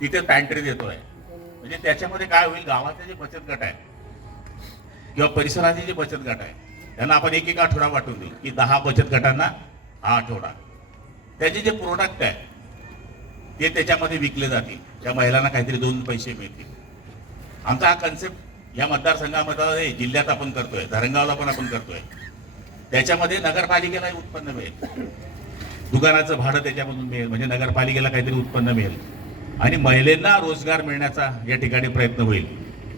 तिथे पॅन्ट्री देतोय. म्हणजे त्याच्यामध्ये काय होईल, गावाचे जे बचत गट आहे किंवा परिसराचे जे बचत गट आहे त्यांना आपण एक आठवडा वाटून देऊ की 10 बचत गटांना हा आठवडा, त्याचे जे प्रोडक्ट आहे ते त्याच्यामध्ये विकले जातील, त्या महिलांना काहीतरी 2 पैसे मिळतील. आमचा हा कन्सेप्ट या मतदारसंघामध्ये जिल्ह्यात आपण करतोय, धरणगावला पण आपण करतोय. त्याच्यामध्ये नगरपालिकेलाही उत्पन्न मिळेल, दुकानाचं भाडं त्याच्यामधून मिळेल, म्हणजे नगरपालिकेला काहीतरी उत्पन्न मिळेल आणि महिलांना रोजगार मिळण्याचा या ठिकाणी प्रयत्न होईल.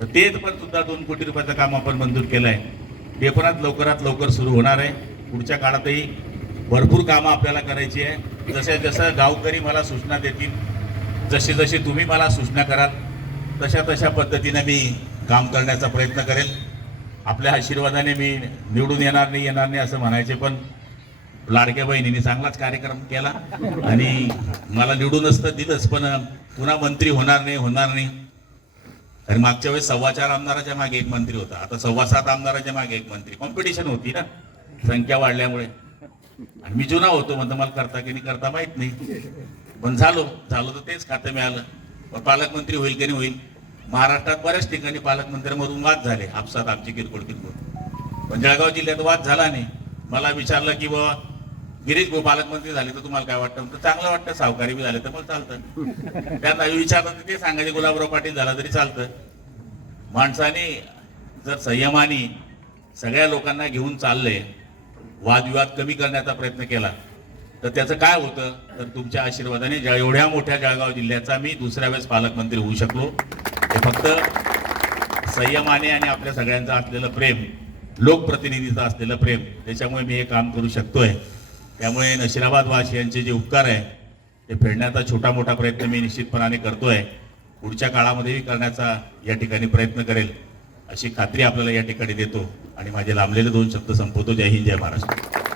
तर तेच पण सुद्धा 2 कोटी रुपयाचं काम आपण मंजूर केलं आहे. ते पण लवकरात लवकर सुरू होणार आहे. पुढच्या काळातही भरपूर कामं आपल्याला करायची आहे. जसं गावकरी मला सूचना देतील, जशी जशी तुम्ही मला सूचना कराल तशा पद्धतीने मी काम करण्याचा प्रयत्न करेल. आपल्या आशीर्वादाने मी निवडून येणार नाही असं म्हणायचे, पण लाडक्या बहिणींनी चांगलाच कार्यक्रम केला आणि मला निवडूनच तर दिलंच, पण पुन्हा मंत्री होणार नाही. आणि मागच्या वेळेस 4.25 आमदाराच्या मागे एक मंत्री होता, आता 7.25 आमदाराच्या मागे एक मंत्री. कॉम्पिटिशन होती ना संख्या वाढल्यामुळे. आणि मी जुना होतो, म्हणतो मला करता की नाही करता माहित नाही, पण झालो तर तेच खातं मिळालं. पालकमंत्री होईल की नाही होईल. महाराष्ट्रात बऱ्याच ठिकाणी पालकमंत्र्यांमधून वाद झाले, आपसात आमची किरकोळ. पण जळगाव जिल्ह्यात वाद झाला नाही. मला विचारलं की बाबा गिरीश भाऊ पालकमंत्री झाले तर तुम्हाला काय वाटतं, तर चांगलं वाटतं. सावकारी बी झाले तर मला चालतं. त्यांना विचारलं तर ते सांगायचे गुलाबराव पाटील झाला तरी चालतं. माणसाने जर संयमाने सगळ्या लोकांना घेऊन चालले, वादविवाद कमी करण्याचा प्रयत्न केला तर त्याचं काय होतं, तर तुमच्या आशीर्वादाने एवढ्या मोठ्या जळगाव जिल्ह्याचा मी दुसऱ्या वेळेस पालकमंत्री होऊ शकलो. हे फक्त संयमाने आणि आपल्या सगळ्यांचं असलेलं प्रेम, लोकप्रतिनिधीचं असलेलं प्रेम, त्याच्यामुळे मी हे काम करू शकतोय. त्यामुळे नशिराबाद वासियांचे जे उपकार आहे ते फेडण्याचा छोटा मोठा प्रयत्न मी निश्चितपणाने करतोय. पुढच्या काळामध्येही करण्याचा या ठिकाणी प्रयत्न करेल अशी खात्री आपल्याला या ठिकाणी देतो आणि माझे लांबलेले 2 शब्द संपवतो. जय हिंद, जय महाराष्ट्र.